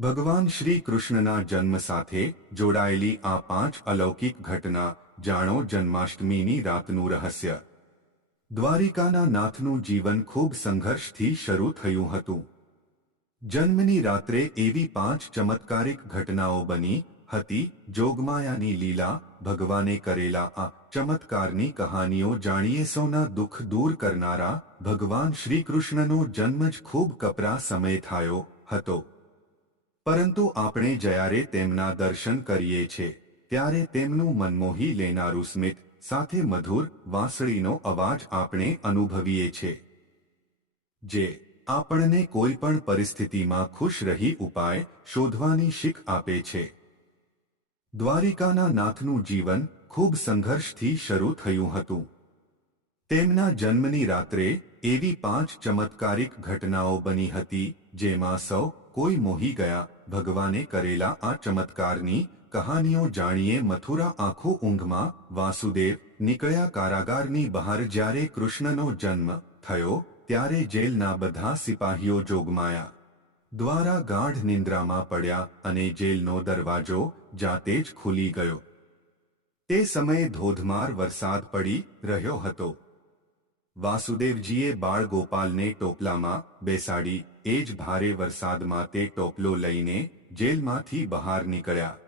ભગવાન શ્રી કૃષ્ણના જન્મ સાથે જોડાયેલી આ પાંચ અલૌકિક ઘટના જાણો જન્માષ્ટમીની રાતનું રહસ્ય. દ્વારિકાના નાથનું જીવન ખૂબ સંઘર્ષથી શરૂ થયું હતું. જન્મની રાત્રે એવી પાંચ ચમત્કારિક ઘટનાઓ બની હતી, જોગમાયાની લીલા, ભગવાને કરેલા આ ચમત્કારની કહાનીઓ જાણીએ સૌના દુઃખ દૂર કરનારા ભગવાન શ્રીકૃષ્ણનો જન્મ જ ખૂબ કપરા સમય થયો હતો. પરંતુ આપણે જ્યારે તેમના દર્શન કરીએ છીએ ત્યારે તેમનું મનમોહી લેનારું સ્મિત સાથે મધુર, વાંસળીનો અવાજ આપણે અનુભવીએ છીએ જે આપણને કોઈ પણ પરિસ્થિતિમાં ખુશ રહી ઉપાય શોધવાની શીખ આપે છે. દ્વારિકાના નાથનું જીવન ખૂબ સંઘર્ષથી શરૂ થયું હતું. તેમના જન્મની રાત્રે એવી પાંચ ચમત્કારિક ઘટનાઓ બની હતી, જેમાં સૌ કોઈ મોહી ગયા. ભગવાને કરેલા આ ચમત્કારની કહાનીઓ જાણીએ મથુરા આખો ઊંઘમાં વાસુદેવ નીકળ્યા કારાગારની બહાર જ્યારે કૃષ્ણનો જન્મ થયો ત્યારે જેલના બધા સિપાહીઓ જોગમાયા. દ્વારા ગાઢ નિંદ્રામાં પડ્યા અને જેલનો દરવાજો જાતે જ ખુલી ગયો. તે સમયે ધોધમાર વરસાદ પડી રહ્યો હતો. વાસુદેવજીએ બાળ ગોપાલને ટોપલામાં બેસાડી, એ જ ભારે વરસાદમાં તે ટોપલો લઈને જેલમાંથી બહાર નીકળ્યા.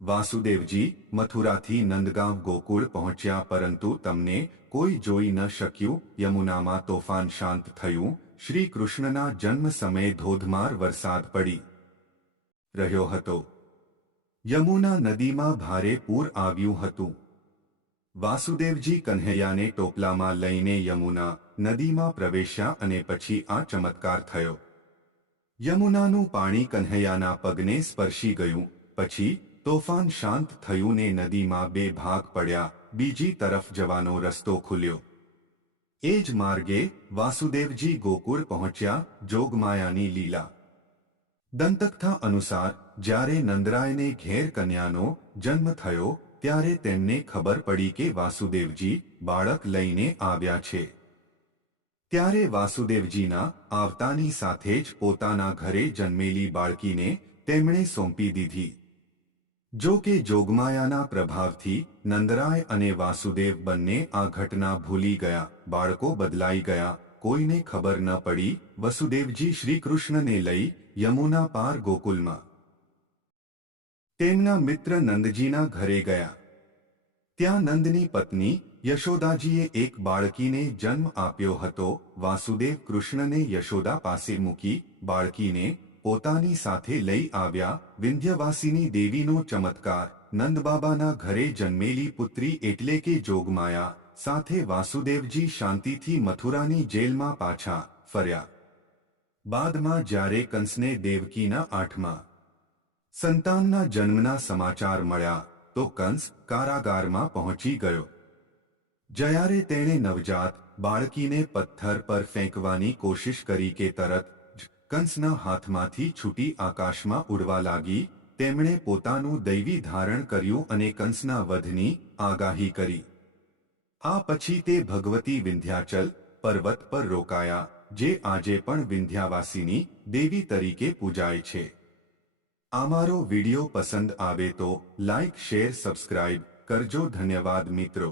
વાસુદેવજી મથુરાથી નંદગાંવ ગોકુળ પહોંચ્યા પરંતુ તમને કોઈ જોઈ ન શક્યું, યમુનામાં તોફાન શાંત થયું શ્રી કૃષ્ણના જન્મ સમયે ધોધમાર વરસાદ પડી રહ્યો હતો. યમુના નદીમાં ભારે પૂર આવ્યું હતું. વાસુદેવજી કન્હૈયાને ટોપલામાં લઈને યમુના નદીમાં પ્રવેશ્યા અને પછી આ ચમત્કાર થયો. યમુનાનું પાણી કન્હૈયાના પગને સ્પર્શી ગયું, પછી તોફાન શાંત થયું ને નદીમાં બે ભાગ પડ્યા, બીજી તરફ જવાનો રસ્તો ખુલ્યો. એ જ માર્ગે વાસુદેવજી ગોકુળ પહોંચ્યા જોગમાયાની લીલા. દંતકથા અનુસાર જ્યારે નંદરાયને ઘેર કન્યાનો જન્મ થયો ત્યારે તેમને ખબર પડી કે વાસુદેવજી બાળક લઈને આવ્યા છે. ત્યારે વાસુદેવજીના આવતાની સાથે જ પોતાના ઘરે જન્મેલી બાળકીને તેમણે સોંપી દીધી. જો કે જોગમાયાના પ્રભાવથી નંદરાય અને વાસુદેવ બંને આ ઘટના ભૂલી ગયા, બાળકો બદલાઈ ગયા, કોઈને ખબર ન પડી, વસુદેવજી શ્રીકૃષ્ણને લઈ યમુના પાર ગોકુલમાં તેમના મિત્ર નંદજીના ઘરે ગયા. ત્યાં નંદની પત્ની યશોદાજીએ એક બાળકીને જન્મ આપ્યો હતો. વાસુદેવ કૃષ્ણને યશોદા પાસે મૂકી બાળકીને પોતાની સાથે લઈ આવ્યા. વિંધ્યવાસીની દેવીનો ચમત્કાર. નંદબાબાના ઘરે જન્મેલી પુત્રી એટલે કે જોગમાયા. સાથે વાસુદેવજી શાંતિથી મથુરાની જેલમાં પાછા ફર્યા. બાદમાં જ્યારે કંસને દેવકીના આઠમાં સંતાનના જન્મના સમાચાર મળ્યા તો કંસ કારાગારમાં પહોંચી ગયો. જયારે તેણે નવજાત બાળકીને પથ્થર પર ફેંકવાની કોશિશ કરી કે તરત જ કંસના હાથમાંથી છૂટી આકાશમાં ઉડવા લાગી, તેમણે પોતાનું દૈવી ધારણ કર્યું અને કંસના વધની આગાહી કરી. આ પછી તે ભગવતી વિંધ્યાચલ પર્વત પર રોકાયા, જે આજે પણ વિંધ્યાવાસીની દેવી તરીકે પૂજાય છે. અમારો વિડિયો પસંદ આવે તો લાઇક શેર સબસ્ક્રાઇબ કરજો. ધન્યવાદ મિત્રો.